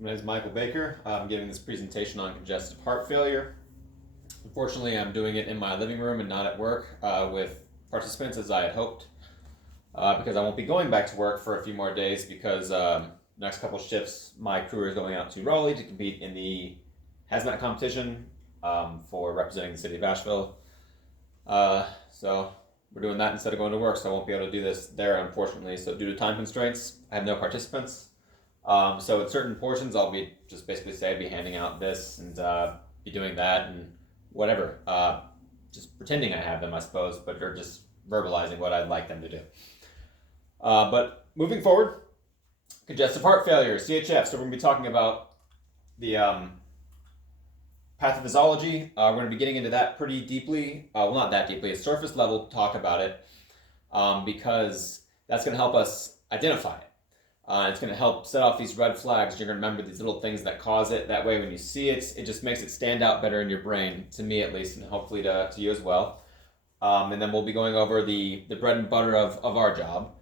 My name is Michael Baker. I'm giving this presentation on congestive heart failure. Unfortunately, I'm doing it in my living room and not at work with participants as I had hoped because I won't be going back to work for a few more days because next couple shifts my crew is going out to Raleigh to compete in the hazmat competition for representing the city of Asheville. So we're doing that instead of going to work, so I won't be able to do this there, unfortunately. So due to time constraints, I have no participants. So at certain portions, I'll be just basically say I'd be handing out this and be doing that and whatever, just pretending I have them, I suppose, but they're just verbalizing what I'd like them to do. But moving forward, congestive heart failure, CHF. So we're going to be talking about the pathophysiology. We're going to be getting into that pretty deeply. Well, not that deeply. A surface level talk about it because that's going to help us identify it. It's going to help set off these red flags. You're going to remember these little things that cause it. That way, when you see it, it just makes it stand out better in your brain, to me at least, and hopefully to you as well. And then we'll be going over the bread and butter of our job,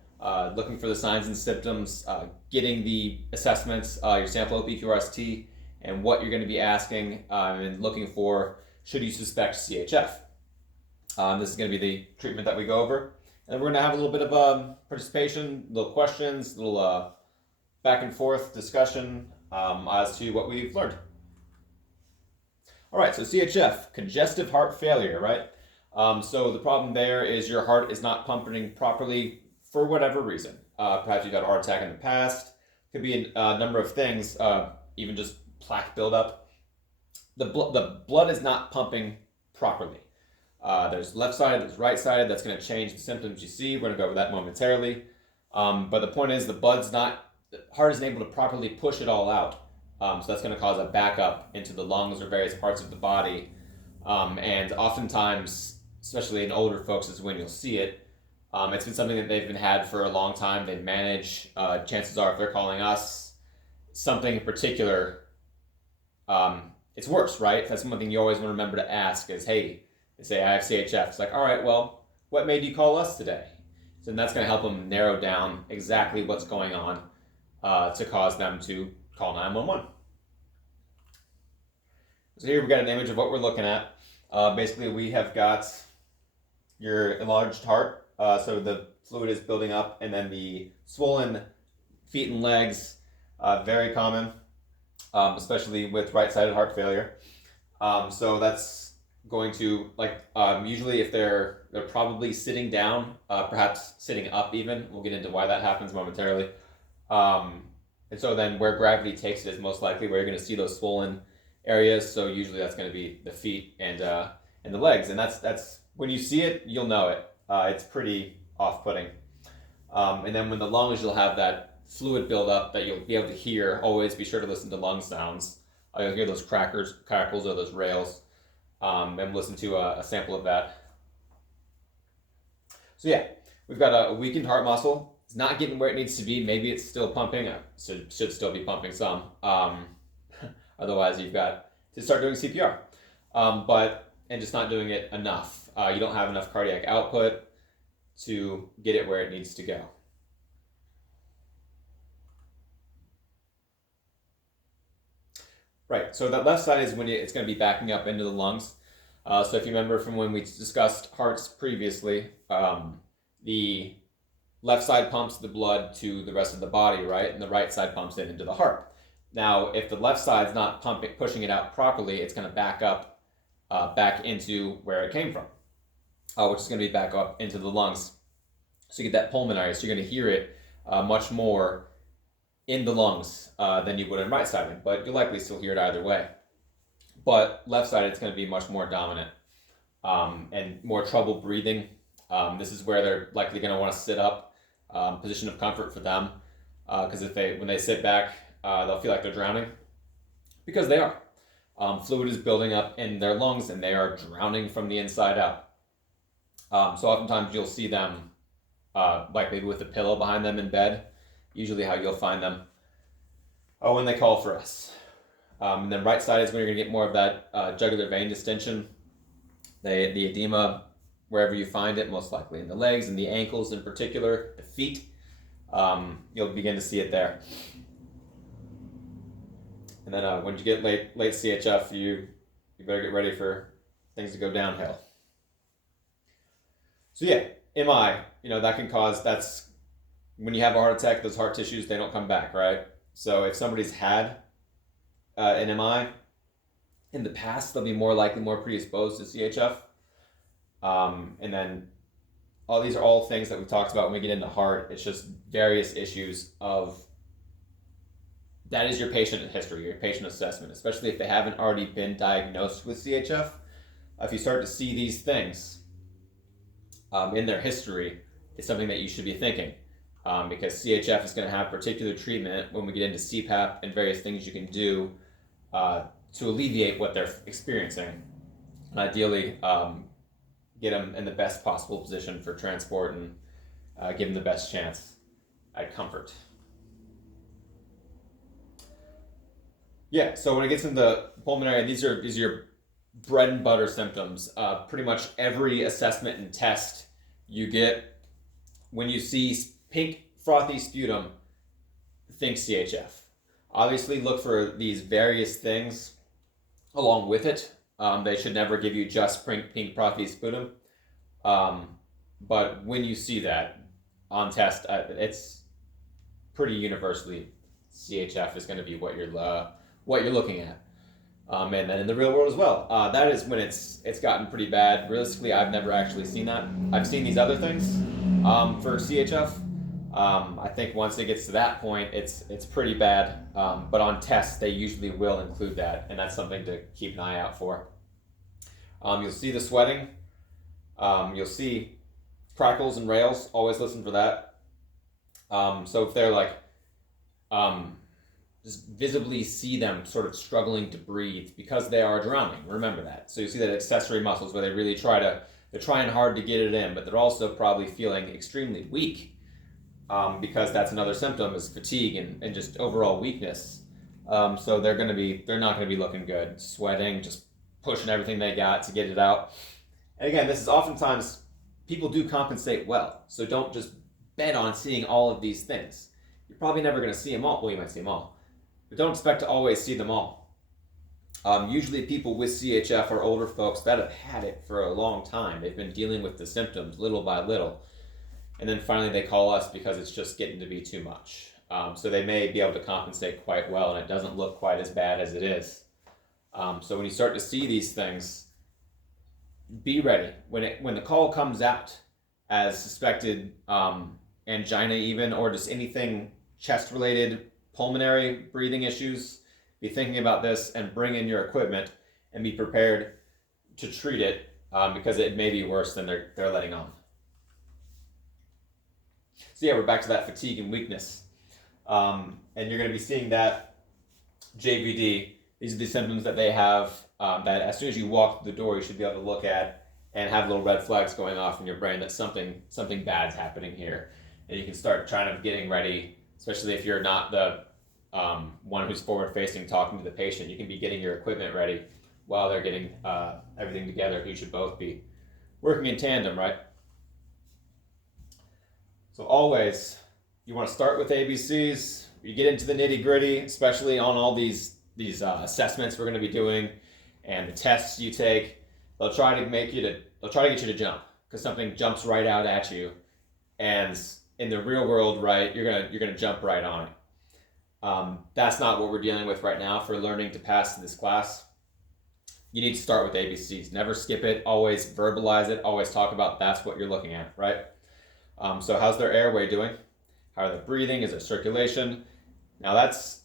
looking for the signs and symptoms, getting the assessments, your sample OPQRST, and what you're going to be asking and looking for should you suspect CHF. This is going to be the treatment that we go over. And we're going to have a little bit of participation, little questions, little back and forth discussion as to what we've learned. All right, so CHF, congestive heart failure, right? So the problem there is your heart is not pumping properly for whatever reason. Perhaps you've had a heart attack in the past. Could be a number of things, even just plaque buildup. The blood is not pumping properly. There's left-sided, there's right-sided. That's going to change the symptoms you see. We're going to go over that momentarily. But the point is the heart isn't able to properly push it all out. So that's going to cause a backup into the lungs or various parts of the body. And oftentimes, especially in older folks, is when you'll see it. It's been something that they've been had for a long time. They manage. Chances are, if they're calling us, something in particular, it's worse, right? That's one thing you always want to remember to ask is, hey, they say, I have CHF. It's like, all right, well, what made you call us today? So that's going to help them narrow down exactly what's going on to cause them to call 911. So here we've got an image of what we're looking at. Basically, we have got your enlarged heart. So the fluid is building up, and then the swollen feet and legs, very common, especially with right-sided heart failure. So that's going to, usually if they're probably sitting down, perhaps sitting up even. We'll get into why that happens momentarily. And so then where gravity takes it is most likely where you're going to see those swollen areas. So usually that's going to be the feet and the legs. And that's when you see it, you'll know it. It's pretty off-putting. And then when the lungs, you'll have that fluid buildup that you'll be able to hear. Always be sure to listen to lung sounds. You'll hear those crackles or those rails. And listen to a sample of that. So yeah, we've got a weakened heart muscle. It's not getting where it needs to be. Maybe it's still pumping. Should still be pumping some. Otherwise, you've got to start doing CPR. And just not doing it enough. You don't have enough cardiac output to get it where it needs to go. Right, so that left side is when it's going to be backing up into the lungs. So if you remember from when we discussed hearts previously, the left side pumps the blood to the rest of the body, right? And the right side pumps it into the heart. Now, if the left side's not pushing it out properly, it's going to back up back into where it came from, which is going to be back up into the lungs. So you get that pulmonary, so you're going to hear it much more in the lungs than you would in right-sided, but you'll likely still hear it either way. But left-sided, it's going to be much more dominant and more trouble breathing. This is where they're likely going to want to sit up, position of comfort for them, because when they sit back, they'll feel like they're drowning, because they are. Fluid is building up in their lungs, and they are drowning from the inside out. So oftentimes you'll see them, like maybe with a pillow behind them in bed, usually how you'll find them when they call for us. And then right side is when you're going to get more of that jugular vein distension, the edema, wherever you find it, most likely in the legs and the ankles in particular, the feet. You'll begin to see it there. And then when you get late CHF, you better get ready for things to go downhill. So yeah, MI, that can cause, that's when you have a heart attack, those heart tissues, they don't come back, right? So if somebody's had an MI in the past, they'll be more likely more predisposed to CHF. And then these are all things that we talked about when we get into heart. It's just various issues of, that is your patient history, your patient assessment, especially if they haven't already been diagnosed with CHF. If you start to see these things in their history, it's something that you should be thinking, because CHF is going to have particular treatment when we get into CPAP and various things you can do to alleviate what they're experiencing, and ideally get them in the best possible position for transport and give them the best chance at comfort. Yeah, so when it gets into pulmonary, these are your bread and butter symptoms. Pretty much every assessment and test you get, when you see pink frothy sputum, think CHF. Obviously look for these various things along with it. They should never give you just pink frothy sputum. But when you see that on test, it's pretty universally CHF is going to be what you're looking at. And then in the real world as well, that is when it's gotten pretty bad. Realistically, I've never actually seen that. I've seen these other things for CHF. I think once it gets to that point, it's pretty bad. But on tests, they usually will include that, and that's something to keep an eye out for. You'll see the sweating. You'll see crackles and rails. Always listen for that. So if they're like, just visibly see them sort of struggling to breathe because they are drowning. Remember that. So you see that accessory muscles where they really they're trying hard to get it in, but they're also probably feeling extremely weak, because that's another symptom is fatigue and just overall weakness. So they're not going to be looking good, sweating, just pushing everything they got to get it out. And again, this is oftentimes, people do compensate well. So don't just bet on seeing all of these things. You're probably never going to see them all. Well, you might see them all, but don't expect to always see them all. Usually people with CHF are older folks that have had it for a long time. They've been dealing with the symptoms little by little. And then finally they call us because it's just getting to be too much. So they may be able to compensate quite well, and it doesn't look quite as bad as it is. So when you start to see these things, be ready. When the call comes out as suspected angina even, or just anything chest-related, pulmonary breathing issues, be thinking about this and bring in your equipment and be prepared to treat it, because it may be worse than they're letting on. So yeah, we're back to that fatigue and weakness. And you're going to be seeing that JVD. These are the symptoms that they have, that as soon as you walk through the door, you should be able to look at and have little red flags going off in your brain that something bad's happening here. And you can start trying to getting ready, especially if you're not the one who's forward-facing talking to the patient. You can be getting your equipment ready while they're getting everything together. You should both be working in tandem, right? So always, you want to start with ABCs. You get into the nitty-gritty, especially on all these assessments we're going to be doing and the tests you take. They'll try to get you to jump, because something jumps right out at you, and in the real world, right, you're gonna jump right on it. That's not what we're dealing with right now for learning to pass this class. You need to start with ABCs. Never skip it. Always verbalize it. Always talk about that's what you're looking at, right? So how's their airway doing? How are they breathing? Is there circulation? Now that's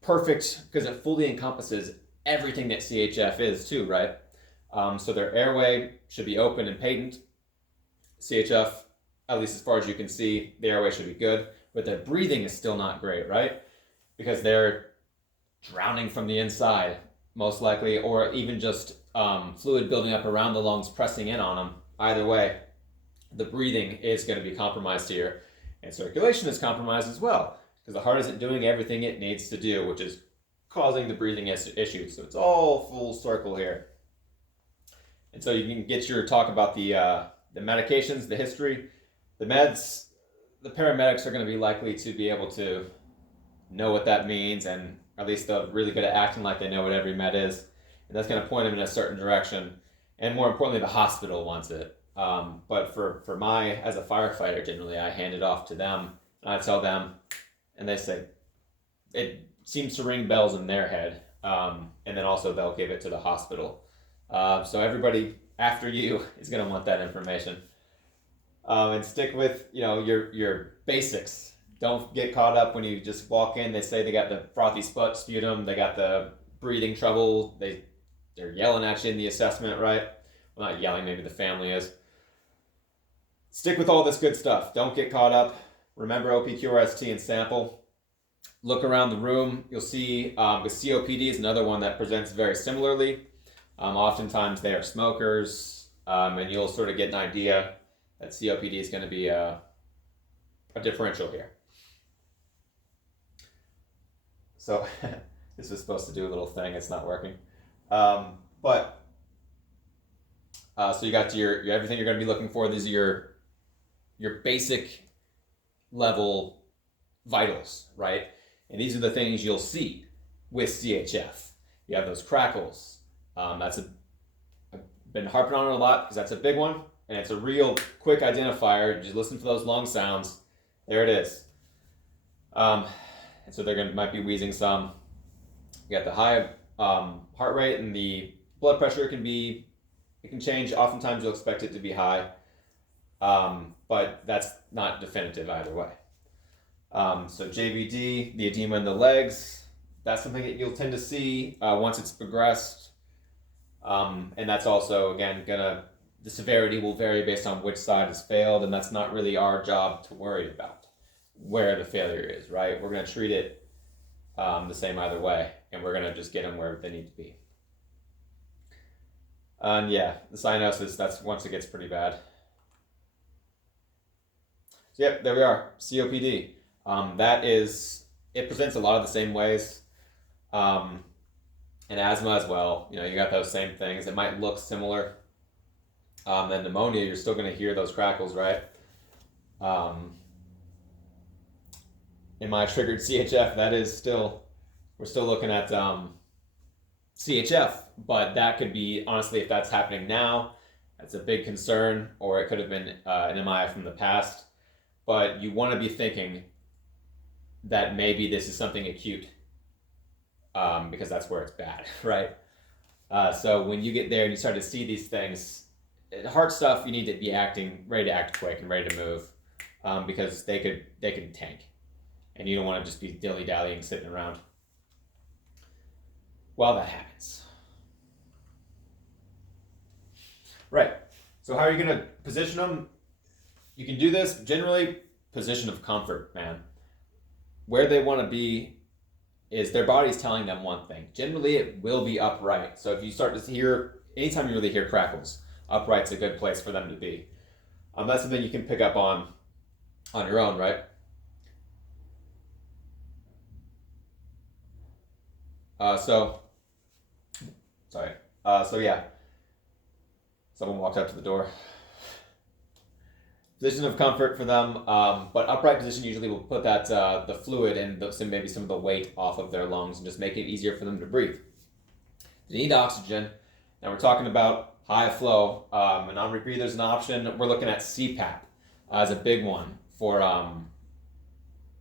perfect because it fully encompasses everything that CHF is too, right? So their airway should be open and patent. CHF, at least as far as you can see, the airway should be good, but their breathing is still not great, right? Because they're drowning from the inside, most likely, or even just fluid building up around the lungs, pressing in on them. Either way, the breathing is going to be compromised here, and circulation is compromised as well, because the heart isn't doing everything it needs to do, which is causing the breathing issues. So it's all full circle here. And so you can get your talk about the medications, the history, the meds. The paramedics are going to be likely to be able to know what that means and Or at least they're really good at acting like they know what every med is. And that's going to point them in a certain direction. And more importantly, the hospital wants it. But for my, as a firefighter, generally, I hand it off to them. And I tell them, and they say, it seems to ring bells in their head. And then also they'll give it to the hospital. So everybody after you is going to want that information. And stick with, your basics. Don't get caught up when you just walk in. They say they got the frothy sputum, they got the breathing trouble, they're yelling at you in the assessment, right? Well, not yelling, maybe the family is. Stick with all this good stuff. Don't get caught up. Remember OPQRST and sample. Look around the room. You'll see the COPD is another one that presents very similarly. Oftentimes they are smokers, and you'll sort of get an idea that COPD is going to be a differential here. So this was supposed to do a little thing. It's not working. So you got your everything you're going to be looking for. These are your basic level vitals, right? And these are the things you'll see with CHF. You have those crackles. I've been harping on it a lot because that's a big one, and it's a real quick identifier. Just listen for those long sounds. There it is. And so might be wheezing some. You got the high heart rate, and the blood pressure it can change. Oftentimes you'll expect it to be high, but that's not definitive either way. So JVD, the edema in the legs, that's something that you'll tend to see once it's progressed. And that's also, again, the severity will vary based on which side has failed, and that's not really our job to worry about where the failure is, right? We're going to treat it the same either way, and we're going to just get them where they need to be. And yeah, the cyanosis, that's once it gets pretty bad. So yep, there we are, COPD. It presents a lot of the same ways. And asthma as well, you got those same things. It might look similar. Then pneumonia, you're still going to hear those crackles, right? In my triggered CHF, we're still looking at CHF, but that could be, honestly, if that's happening now, that's a big concern, or it could have been an MI from the past. But you want to be thinking that maybe this is something acute, because that's where it's bad, right? So when you get there and you start to see these things, heart stuff, you need to be ready to act quick and ready to move, because they could tank, and you don't want to just be dilly-dallying, sitting around while that happens. Right. So how are you going to position them? You can do this generally position of comfort, man. Where they want to be is their body's telling them one thing. Generally, it will be upright. So if you start to hear, anytime you really hear crackles, upright's a good place for them to be. That's something you can pick up on your own, right? So yeah. Someone walked up to the door. Position of comfort for them, but upright position usually will put that the fluid and maybe some of the weight off of their lungs and just make it easier for them to breathe. They need oxygen. Now we're talking about high flow. A non-rebreather is an option. We're looking at CPAP as a big one for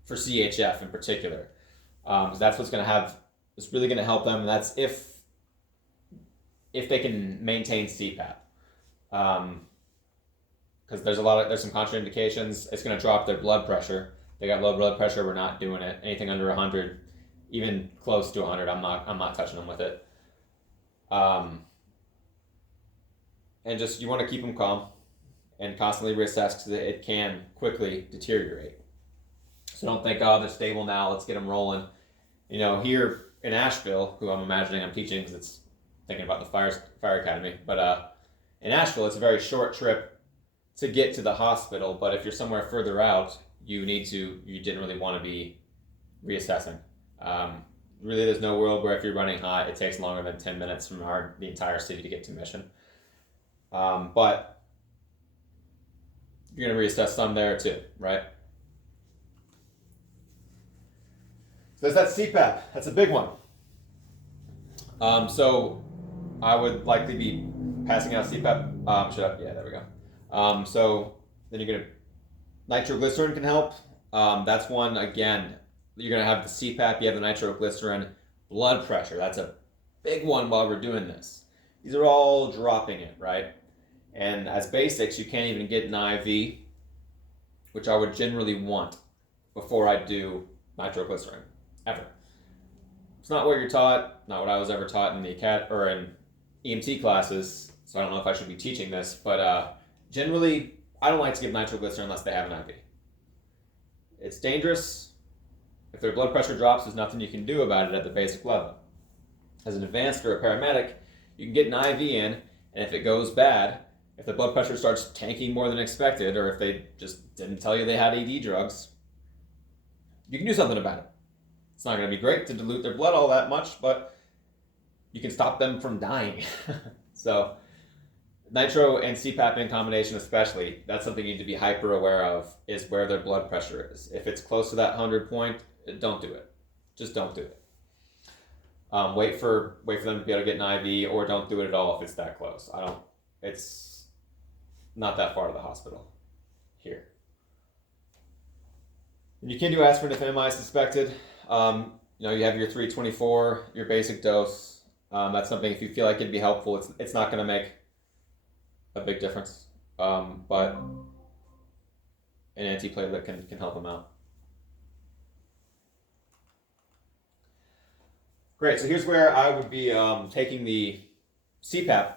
CHF in particular, because that's what's it's really going to help them. And that's if they can maintain CPAP. Because there's some contraindications. It's going to drop their blood pressure. They got low blood pressure. We're not doing it. Anything under 100, even close to 100, I'm not touching them with it. And just, you want to keep them calm and constantly reassess, because it can quickly deteriorate. So don't think, oh, they're stable now, let's get them rolling. Here in Asheville, who I'm imagining I'm teaching because it's thinking about the fire academy, but in Asheville, it's a very short trip to get to the hospital, but if you're somewhere further out, you generally want to be reassessing. Really, there's no world where if you're running hot, it takes longer than 10 minutes from the entire city to get to Mission. But you're going to reassess some there too, right? So that's that CPAP. That's a big one. So I would likely be passing out CPAP. Shut up. Yeah, there we go. So then you're gonna nitroglycerin can help. That's one again. You're gonna have the CPAP. You have the nitroglycerin. Blood pressure. That's a big one while we're doing this. These are all dropping it, right? And as basics, you can't even get an IV, which I would generally want before I do nitroglycerin ever. It's not what you're taught, not what I was ever taught in the in EMT classes, so I don't know if I should be teaching this, but generally, I don't like to give nitroglycerin unless they have an IV. It's dangerous. If their blood pressure drops, there's nothing you can do about it at the basic level. As an advanced or a paramedic, you can get an IV in, and if it goes bad, if the blood pressure starts tanking more than expected, or if they just didn't tell you they had ED drugs, you can do something about it. It's not going to be great to dilute their blood all that much, but you can stop them from dying. So nitro and CPAP in combination especially, that's something you need to be hyper aware of, is where their blood pressure is. If it's close to that 100 point, don't do it. Just don't do it. Wait for them to be able to get an IV, or don't do it at all if it's that close. It's not that far to the hospital here. And you can do aspirin if MI is suspected. You have your 324, your basic dose. That's something, if you feel like it'd be helpful, it's not going to make a big difference. But an antiplatelet can help them out. Great, so here's where I would be taking the CPAP,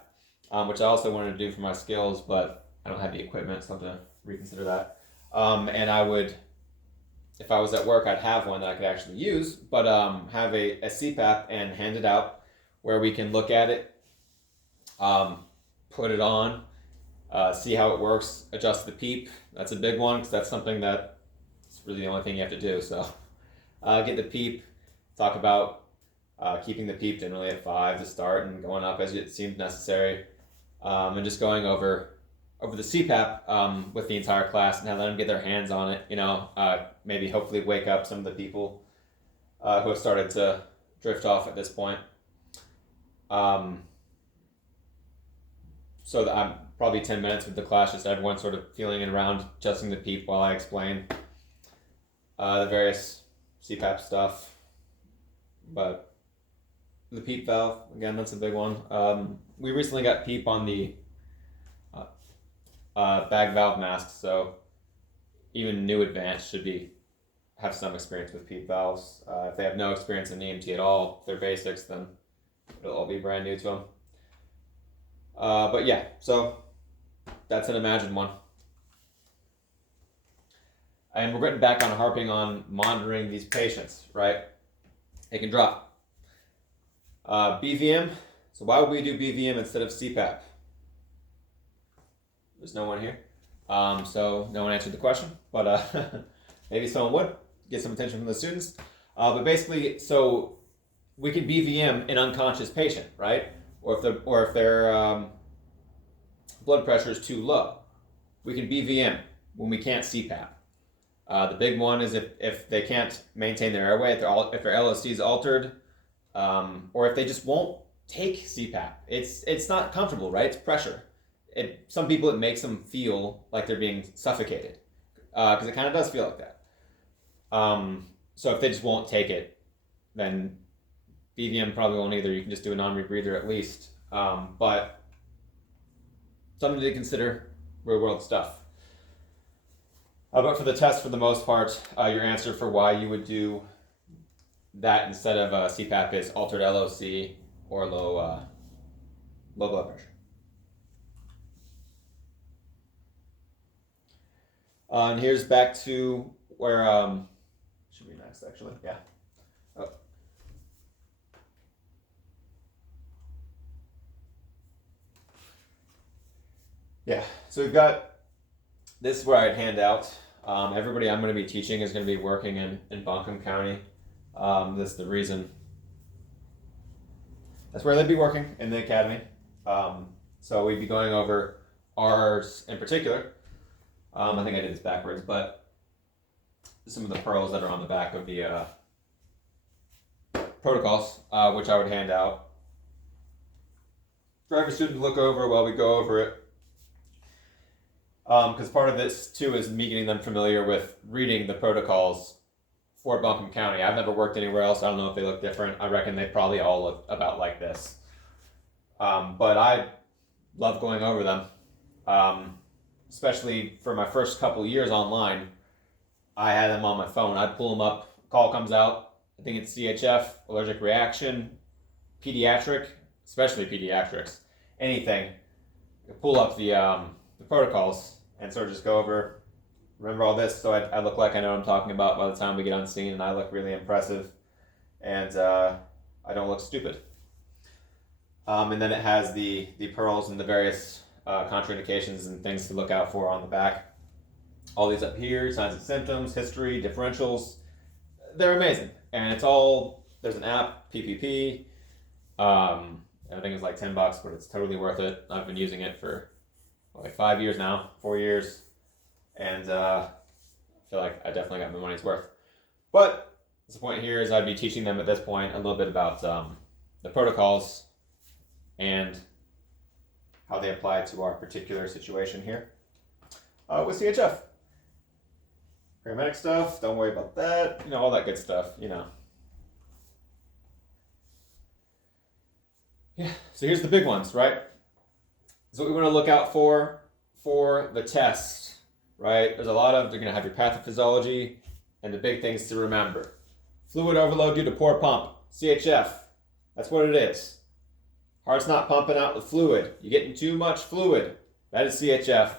which I also wanted to do for my skills, but I don't have the equipment, so I'll have to reconsider that. And I would, if I was at work, I'd have one that I could actually use, but have a CPAP and hand it out where we can look at it, put it on, see how it works, adjust the PEEP. That's a big one, because that's something that's really the only thing you have to do. So get the PEEP, talk about keeping the PEEP generally at 5 to start and going up as it seems necessary, and just going over the CPAP with the entire class and have them get their hands on it, maybe hopefully wake up some of the people who have started to drift off at this point. So that I'm probably 10 minutes with the class, just everyone sort of feeling it around, adjusting the PEEP while I explain the various CPAP stuff. But the PEEP valve, again, that's a big one. We recently got PEEP on the bag valve mask, so even new advanced should have some experience with PEEP valves. If they have no experience in EMT at all, they're basics, then it'll all be brand new to them. But yeah, so that's an imagined one. And we're getting back on harping on monitoring these patients, right? It can drop. BVM. So why would we do BVM instead of CPAP? There's no one here. So no one answered the question, but maybe someone would get some attention from the students. But basically, so we could BVM an unconscious patient, right? Or if their blood pressure is too low, we can BVM when we can't CPAP. The big one is if they can't maintain their airway, if their LOC is altered, or if they just won't take CPAP. It's not comfortable, right? It's pressure. Some people, it makes them feel like they're being suffocated, because it kind of does feel like that. So if they just won't take it, then BVM probably won't either. You can just do a non-rebreather at least. But something to consider, real world stuff. But for the test, for the most part, your answer for why you would do that instead of CPAP is altered LOC or low blood pressure. And here's back to where should be next actually. Yeah. Oh. Yeah. So we've got this is where I'd hand out. Everybody I'm going to be teaching is going to be working in Buncombe County. This is the reason. That's where they'd be working, in the academy. So we'd be going over ours in particular. I think I did this backwards, but some of the pearls that are on the back of the protocols, which I would hand out for every student to look over while we go over it. Because part of this too is me getting them familiar with reading the protocols for Buncombe County. I've never worked anywhere else. I don't know if they look different. I reckon they probably all look about like this. But I love going over them, especially for my first couple years online. I had them on my phone. I'd pull them up. Call comes out. I think it's CHF, allergic reaction, pediatric, especially pediatrics, anything. Pull up the protocols and sort of just go over, remember all this, so I look like I know what I'm talking about by the time we get on scene, and I look really impressive, and I don't look stupid. And then it has the pearls and the various contraindications and things to look out for on the back. All these up here, signs and symptoms, history, differentials, they're amazing. And it's all, there's an app, PPP, everything is like $10, but it's totally worth it. I've been using it for like 5 years now, 4 years, and I feel like I definitely got my money's worth. But the point here is I'd be teaching them at this point a little bit about the protocols and how they apply to our particular situation here with CHF. Paramedic stuff, don't worry about that, all that good stuff, Yeah, so here's the big ones, right? So what we want to look out for the test, right? There's a lot of, they're going to have your pathophysiology and the big things to remember. Fluid overload due to poor pump, CHF, that's what it is. Heart's not pumping out the fluid. You're getting too much fluid. That is CHF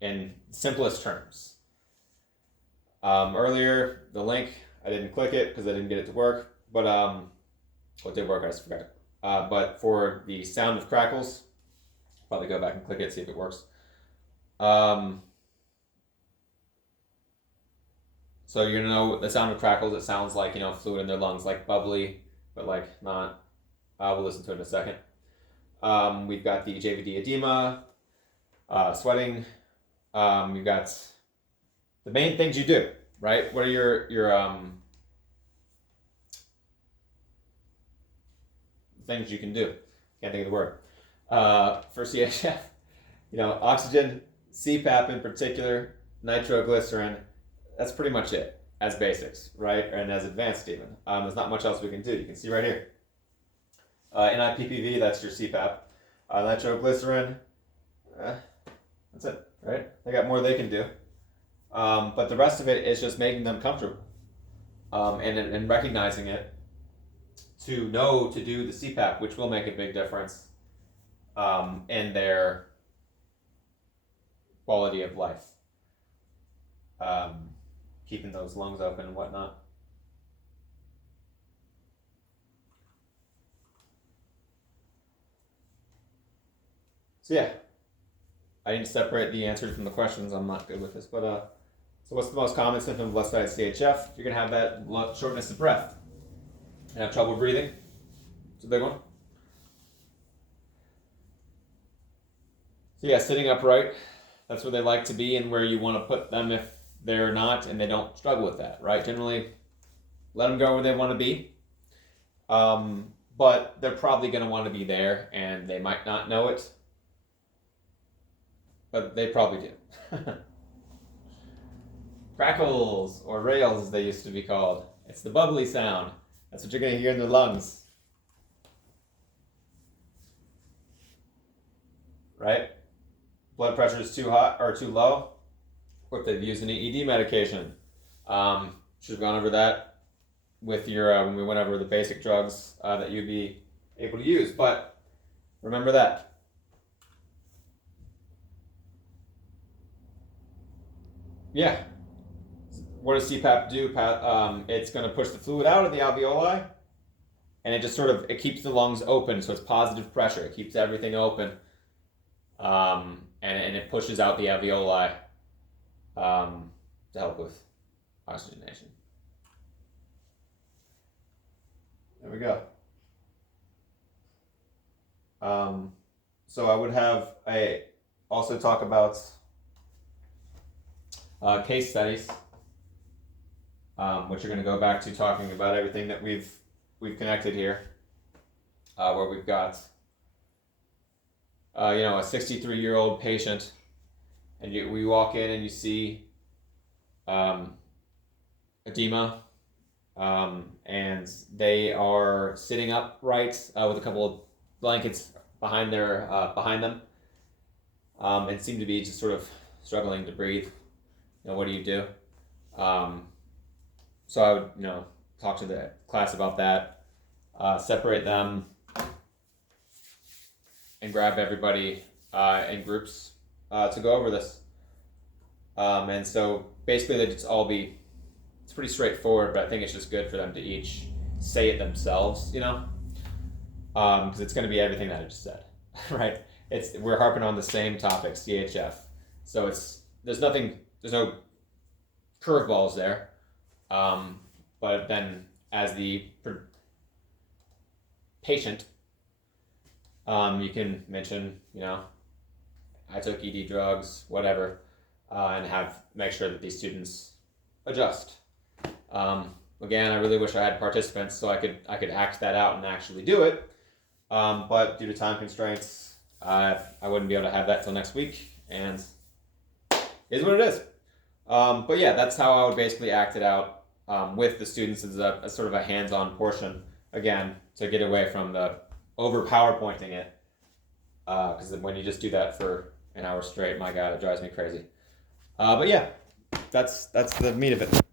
in simplest terms. Earlier, the link, I didn't click it because I didn't get it to work, but it did work, I just forgot. But for the sound of crackles, probably go back and click it, see if it works. So you're gonna know the sound of crackles. It sounds like, fluid in their lungs, like bubbly, but like not. We'll listen to it in a second. We've got the JVD edema, sweating. You've got the main things you do, right? What are your things you can do? Can't think of the word. For CHF, oxygen, CPAP in particular, nitroglycerin. That's pretty much it as basics, right? And as advanced even. There's not much else we can do. You can see right here. NIPPV, that's your CPAP. Nitroglycerin, that's it, right? They got more they can do. But the rest of it is just making them comfortable and recognizing it to know to do the CPAP, which will make a big difference in their quality of life. Keeping those lungs open and whatnot. So yeah, I need to separate the answers from the questions. I'm not good with this, but so what's the most common symptom of left-sided CHF? You're gonna have that shortness of breath and have trouble breathing. It's a big one. So yeah, sitting upright, that's where they like to be and where you want to put them if they're not and they don't struggle with that, right? Generally, let them go where they want to be. But they're probably going to want to be there and they might not know it. But they probably do. Crackles, or rails as they used to be called. It's the bubbly sound. That's what you're going to hear in their lungs. Right? Blood pressure is too hot or too low. Or if they've used an ED medication. Should have gone over that with your when we went over the basic drugs that you'd be able to use. But remember that. Yeah. What does CPAP do? It's going to push the fluid out of the alveoli, and it just it keeps the lungs open, so it's positive pressure. It keeps everything open, and it pushes out the alveoli to help with oxygenation. There we go. So I would have also talk about case studies. which are going to go back to talking about everything that we've connected here, where we've got a 63-year-old patient, and we walk in and you see edema, and they are sitting upright with a couple of blankets behind them, and seem to be just sort of struggling to breathe. What do you do? So I would talk to the class about that, separate them, and grab everybody in groups to go over this. And so basically they just all be, it's pretty straightforward, but I think it's just good for them to each say it themselves, because it's going to be everything that I just said, right? We're harping on the same topic, CHF. So there's no curveballs there. But then as the patient, you can mention, I took ED drugs, whatever, and make sure that these students adjust. Again, I really wish I had participants so I could act that out and actually do it. But due to time constraints, I wouldn't be able to have that till next week, and it is what it is. But yeah, that's how I would basically act it out with the students as a sort of a hands-on portion, again, to get away from the over PowerPointing it, because when you just do that for an hour straight, my God, it drives me crazy. But yeah, that's the meat of it.